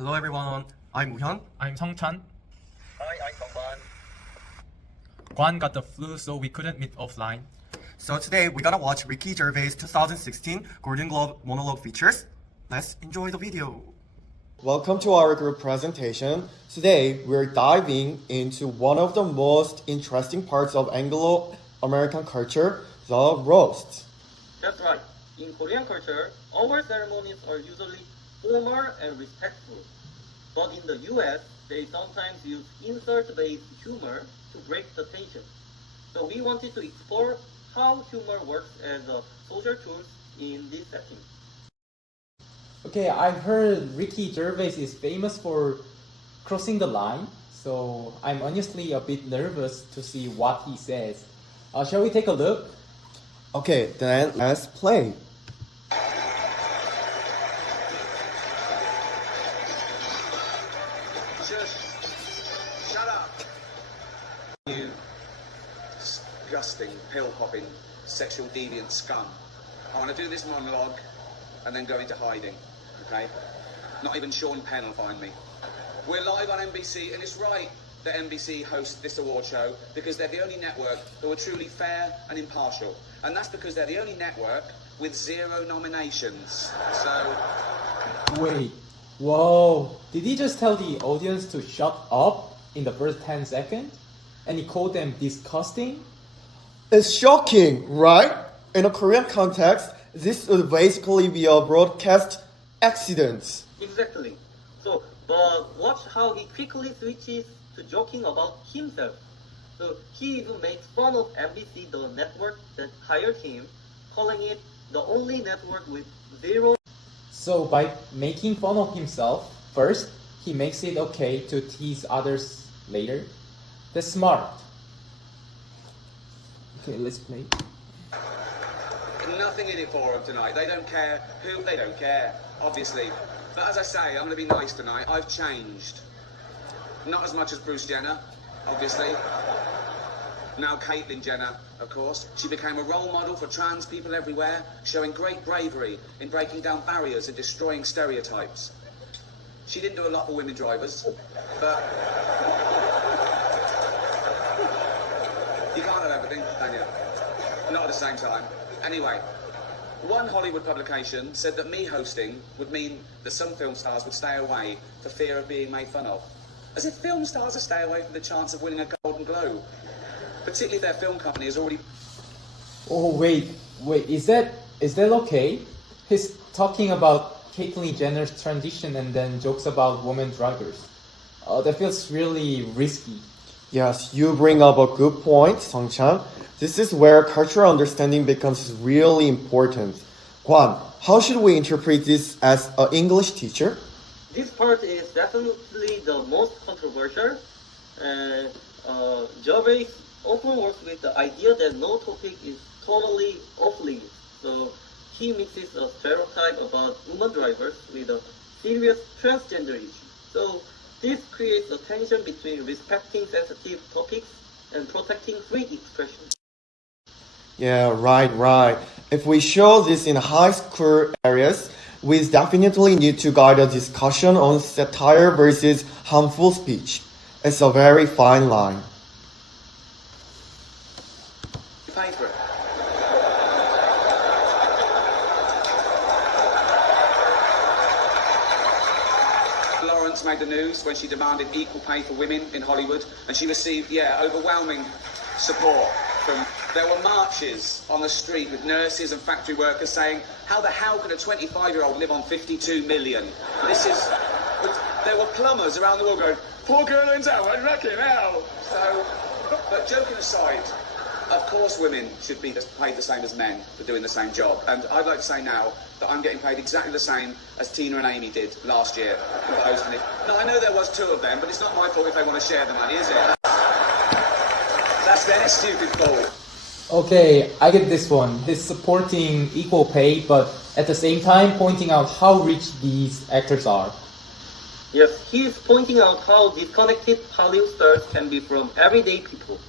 Hello everyone, I'm Woohyun. I'm Seongchan. Hi, I'm Gwan. Gwan got the flu, so we couldn't meet offline. So today we gotta watch Ricky Gervais' 2016 Golden Globe monologue features. Let's enjoy the video. Welcome to our group presentation. Today, we're diving into one of the most interesting parts of Anglo-American culture, the roast. That's right. In Korean culture, our ceremonies are usually formal and respectful. But in the US, they sometimes use insult-based humor to break the tension. So we wanted to explore how humor works as a social tool in this setting. Okay, I've heard Ricky Gervais is famous for crossing the line, so I'm honestly a bit nervous to see what he says. Shall we take a look? Okay, then let's play. Shut up! You disgusting, pill-popping, sexual deviant scum. I want to do this monologue and then go into hiding, okay? Not even Sean Penn will find me. We're live on NBC, and it's right that NBC hosts this award show because they're the only network who are truly fair and impartial. And that's because they're the only network with 0 nominations. So... Wait, whoa, did he just tell the audience to shut up in the first 10 seconds? And he called them disgusting? It's shocking, right? In a Korean context, this would basically be a broadcast accident. Exactly. So, but watch how he quickly switches to joking about himself. So he even makes fun of NBC, the network that hired him, calling it the only network with 0. So by making fun of himself, first, he makes it okay to tease others later. That's smart. Okay, let's play. Nothing in it for them tonight. They don't care who, they don't care, obviously. But as I say, I'm going to be nice tonight. I've changed. Not as much as Bruce Jenner, obviously. Now Caitlyn Jenner, of course. She became a role model for trans people everywhere, showing great bravery in breaking down barriers and destroying stereotypes. She didn't do a lot for women drivers, but... You can't have everything, can you? Not at the same time. Anyway, one Hollywood publication said that me hosting would mean that some film stars would stay away for fear of being made fun of. As if film stars would stay away from the chance of winning a Golden Globe. Particularly if their film company has already... Oh wait, is that okay? He's talking about Caitlyn Jenner's transition and then jokes about women drivers. That feels really risky. Yes, you bring up a good point, Seongchan. This is where cultural understanding becomes really important. Gwan, how should we interpret this as an English teacher? This part is definitely the most controversial. Gervais often works with the idea that no topic is totally off limits. So he mixes a stereotype about women drivers with a serious transgender issue. So this creates a tension between respecting sensitive topics and protecting free expression. Yeah, right. If we show this in high school areas, we definitely need to guide a discussion on satire versus harmful speech. It's a very fine line. You pay for it. Lawrence made the news when she demanded equal pay for women in Hollywood, and she received, overwhelming support from... There were marches on the street with nurses and factory workers saying, how the hell can a 25-year-old live on 52 million? There were plumbers around the world going, poor girl in town, fucking hell. So, but joking aside, of course women should be paid the same as men for doing the same job. And I'd like to say now that I'm getting paid exactly the same as Tina and Amy did last year for hosting it. Now, I know there was 2 of them, but it's not my fault if they want to share the money, is it? That's their stupid fault. Okay, I get this one. He's supporting equal pay, but at the same time pointing out how rich these actors are. Yes, he is pointing out how disconnected Hollywood stars can be from everyday people.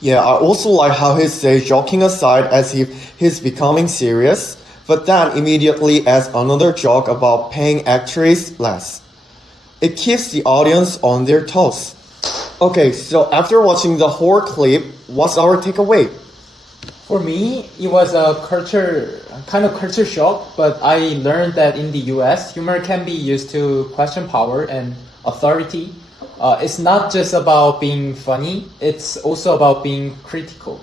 Yeah, I also like how he says joking aside as if he's becoming serious. but then immediately adds another joke about paying actress less. It keeps the audience on their toes. Okay, so after watching the whole clip, what's our takeaway? For me, it was a kind of culture shock, but I learned that in the US, humor can be used to question power and authority. It's not just about being funny, it's also about being critical.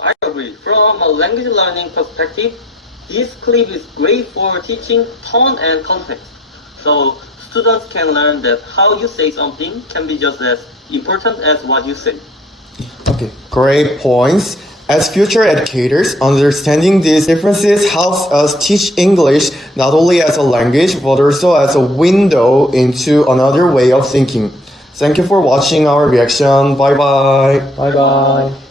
I agree. From a language learning perspective, this clip is great for teaching tone and context. So students can learn that how you say something can be just as important as what you say. Okay, great points. As future educators, understanding these differences helps us teach English not only as a language but also as a window into another way of thinking. Thank you for watching our reaction. Bye bye. Bye bye.